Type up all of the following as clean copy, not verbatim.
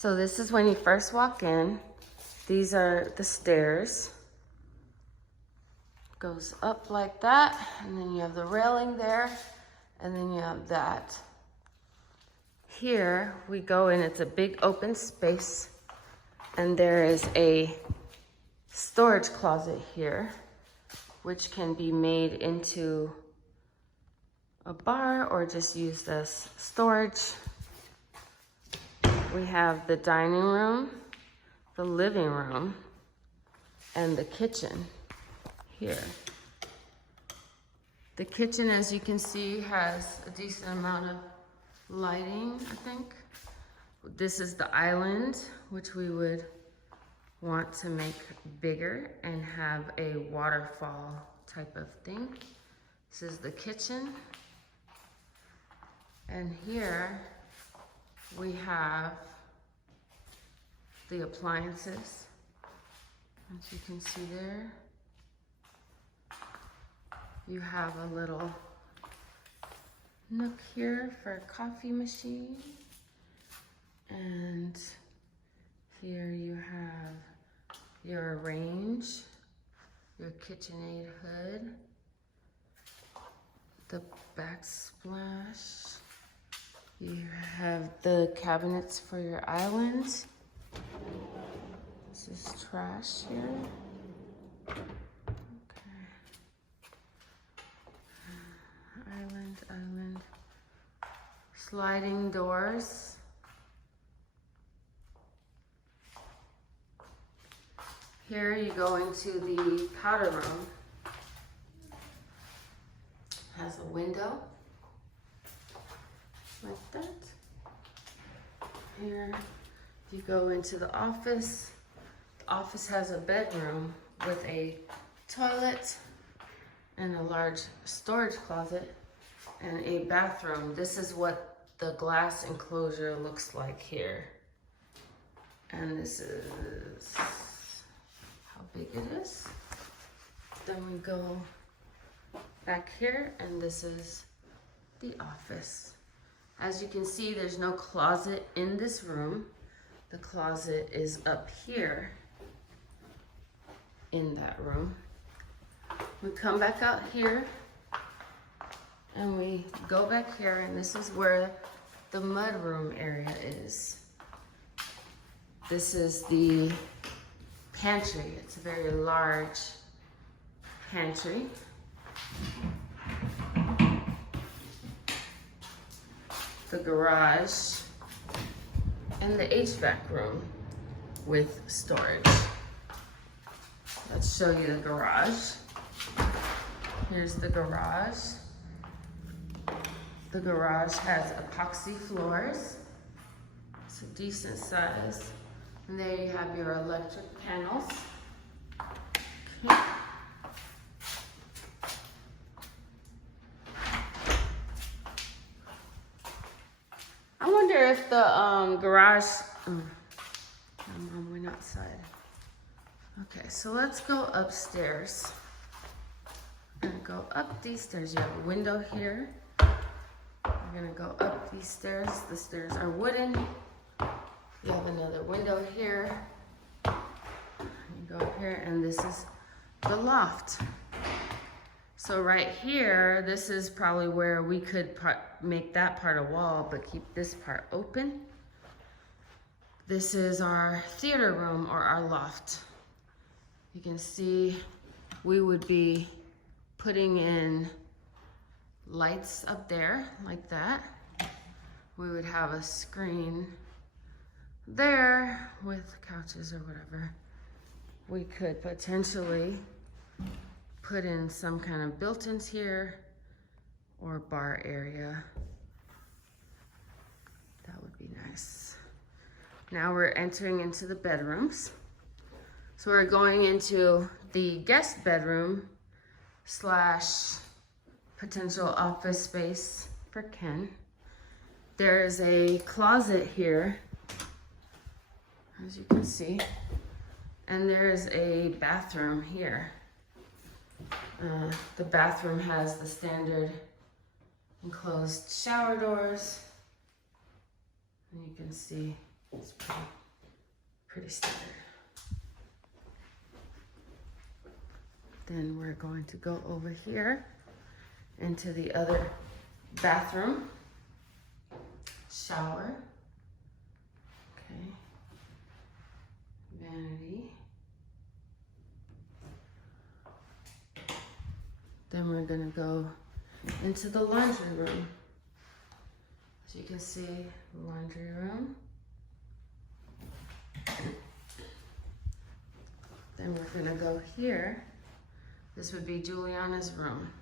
So this is when you first walk in. These are the stairs. Goes up like that, and then you have the railing there, and then you have that. Here we go in, it's a big open space, and there is a storage closet here, which can be made into a bar or just used as storage. We have the dining room, the living room, and the kitchen here. The kitchen, as you can see, has a decent amount of lighting, I think. This is the island, which we would want to make bigger and have a waterfall type of thing. This is the kitchen. And here we have the appliances, as you can see there. You have a little nook here for a coffee machine. And here you have your range, your KitchenAid hood, the backsplash. You have the cabinets for your islands. This is trash here. Okay. Island. Sliding doors. Here you go into the powder room. Has a window like that. Here you go into the office. The office has a bedroom with a toilet and a large storage closet and a bathroom. This is what the glass enclosure looks like here. And this is how big it is. Then we go back here, and this is the office. As you can see, there's no closet in this room. The closet is up here in that room. We come back out here and we go back here, and this is where the mudroom area is. This is the pantry. It's a very large pantry. The garage, and the HVAC room with storage. Let's show you the garage. Here's the garage. The garage has epoxy floors. It's a decent size. And there you have your electric panels. Okay. I wonder if the garage, Mom went outside. Okay, so let's go upstairs. We're gonna go up these stairs. You have a window here. We're gonna go up these stairs. The stairs are wooden. You have another window here. You go up here, and this is the loft. So right here, this is probably where we could make that part a wall, but keep this part open. This is our theater room, or our loft. You can see we would be putting in lights up there like that. We would have a screen there with couches or whatever. We could potentially put in some kind of built-ins here or bar area. That would be nice. Now we're entering into the bedrooms. So we're going into the guest bedroom slash potential office space for Ken. There's a closet here, as you can see, and there's a bathroom here. The bathroom has the standard enclosed shower doors, and you can see It's pretty standard. Then we're going to go over here into the other bathroom, shower, okay, vanity. Then we're gonna go into the laundry room. As you can see, the laundry room. Then we're gonna go here. This would be Juliana's room.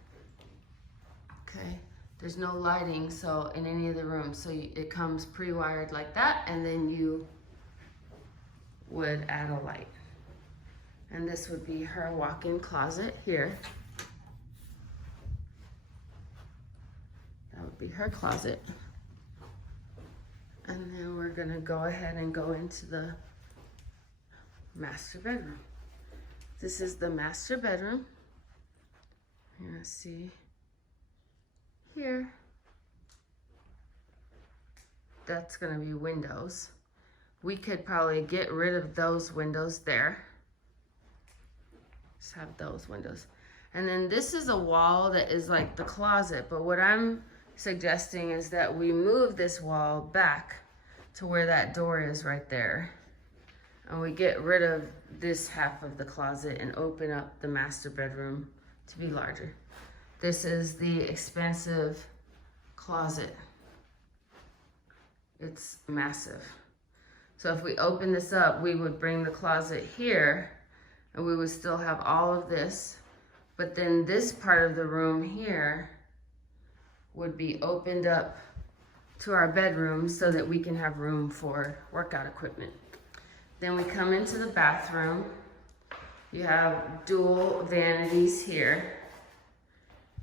Okay, there's no lighting so in any of the rooms, so it comes pre-wired like that, and then you would add a light. And this would be her walk-in closet here. That would be her closet. And then we're gonna go ahead and go into the master bedroom. This is the master bedroom. You're gonna see here. That's gonna be windows. We could probably get rid of those windows there. Just have those windows. And then this is a wall that is like the closet, but what I'm suggesting is that we move this wall back to where that door is right there. And we get rid of this half of the closet and open up the master bedroom to be larger. This is the expansive closet. It's massive. So if we open this up, we would bring the closet here and we would still have all of this. But then this part of the room here would be opened up to our bedroom so that we can have room for workout equipment. Then we come into the bathroom. You have dual vanities here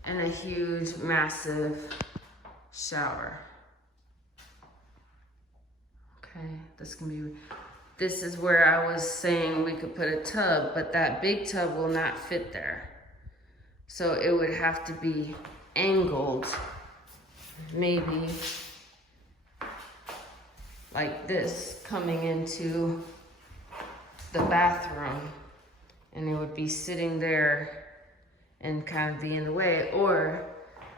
and a huge, massive shower. Okay, this is where I was saying we could put a tub, but that big tub will not fit there. So it would have to be angled, maybe like this, coming into the bathroom, and it would be sitting there and kind of be in the way, or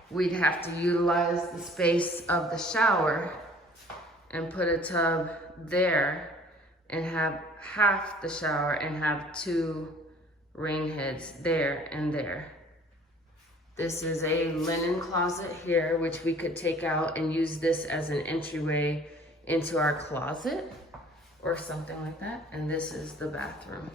we'd have to utilize the space of the shower and put a tub there and have half the shower and have two rain heads there and there. This is a linen closet here, which we could take out and use this as an entryway into our closet or something like that. And this is the bathroom.